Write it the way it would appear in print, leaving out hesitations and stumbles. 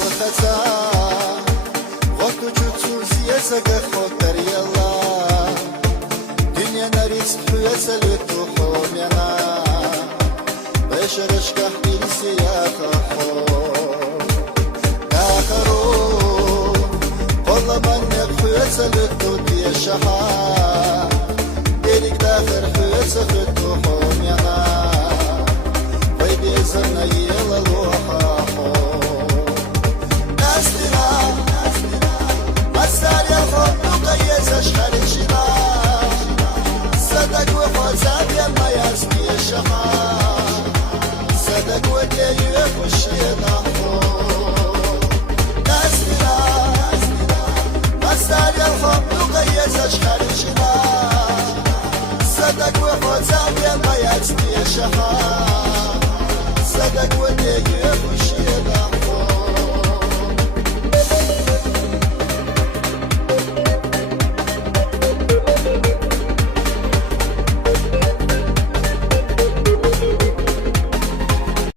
خطا وقت چوتو سیاسه خاطر یلا دنیا نریس خوی سلتو خومینا بشرش که بیل سیاق خو